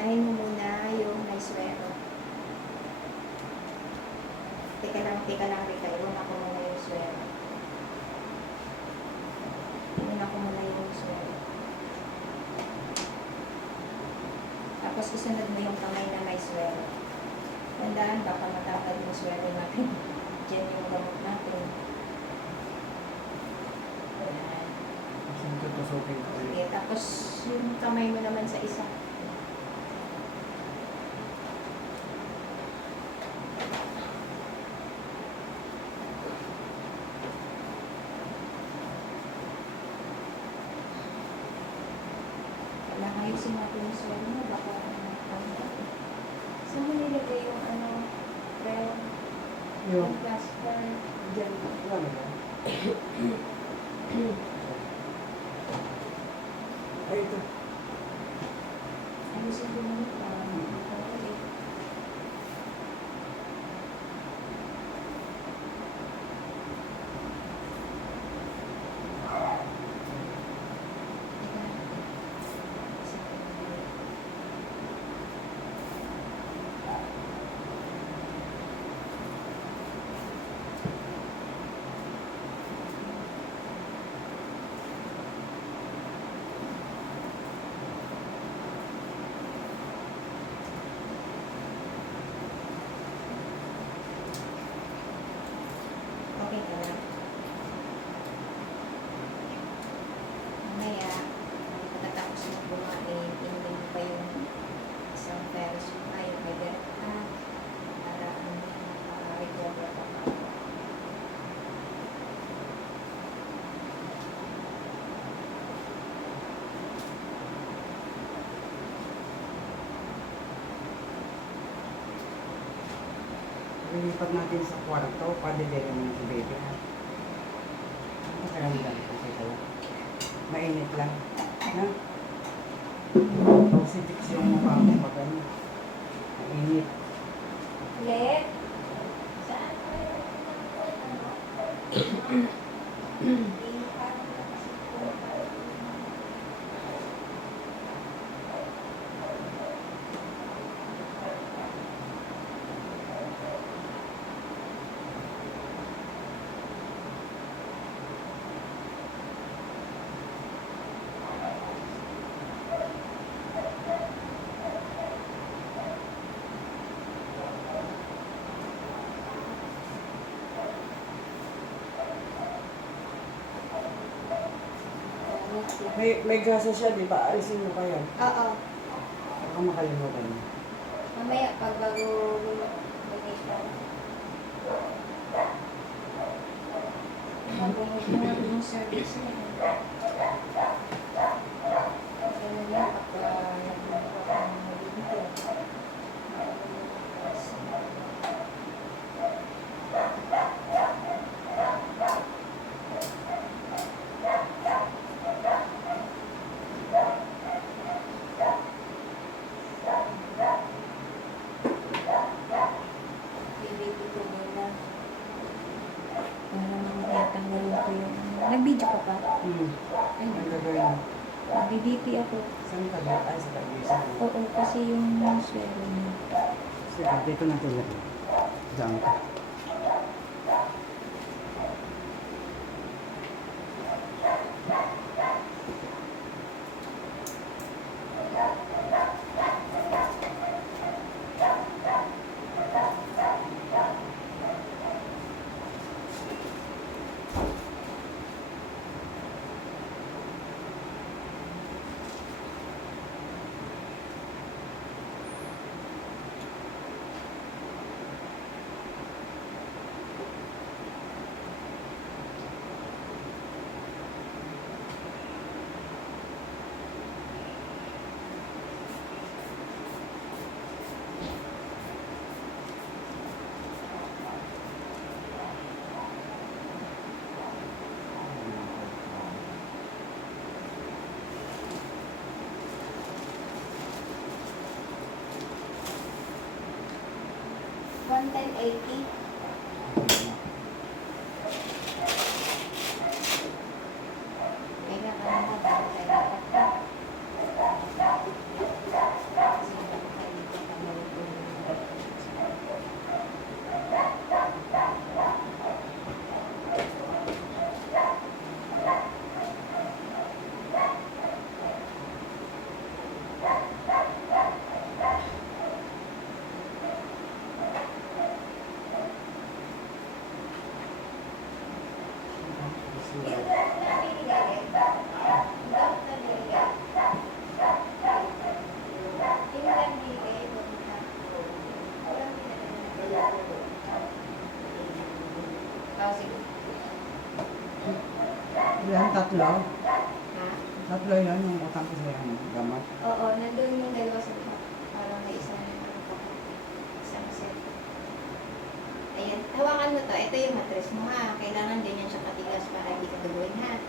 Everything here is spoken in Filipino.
Unahin mo muna yung may swero. Teka lang, Rika. Iwan ako muna yung swero. Iwan ako muna yung swero. Tapos isunod mo yung kamay na may swero. Tandaan, baka matanggal yung swero natin. Diyan yung gamot natin. Ayan. Sige, tapos yung kamay mo naman sa isa. Kailangan ayusin natin yung swero mo, baka saan mo nilagay yung prayer? Yung plaster. Diyan. Wala ba? Ay, ito. Ayusin ko muna para makakawali. Okay ka na. Mamaya, pagkatapos mo kumain, inumin mo pa yung isang peros mo ay pwede para recover ka pa. Lilipat natin sa kwarto, padedera mo si baby ha. Makaramdam kasi ito. Mainit lang. Ha? Positives yung mukha mo pag ano. Mainit. Let? Saan? May gasa siya, di ba? Alisin mo pa yan. Oo. Baka makalimutan mo. Mamaya, pag bago lumis pa. Mabungod na yung service niya. Ganun yan, pagka nagbubuka ka ng mabibigyan. Nag-video ka pa? Ay, Ang gagawin mo. nag-DP ako. Saan ka ba? Ay, sa tag-isa. Oo, kasi yung swero niya. Sige, dito natin yan. Diyan ka. $110.80. Kaya ka naman, bago tayo dapat ka. Sige ba? Tatlo. Ha? Tatlo yun yung utang ko sa yung gamot. Oo, nandun yung dalawa sa baba. Parang may isang isang set. Ayan, hawakan mo to. Ito yung mattress mo ha. Kailangan ganyan siya katigas para hindi ka duguin ha.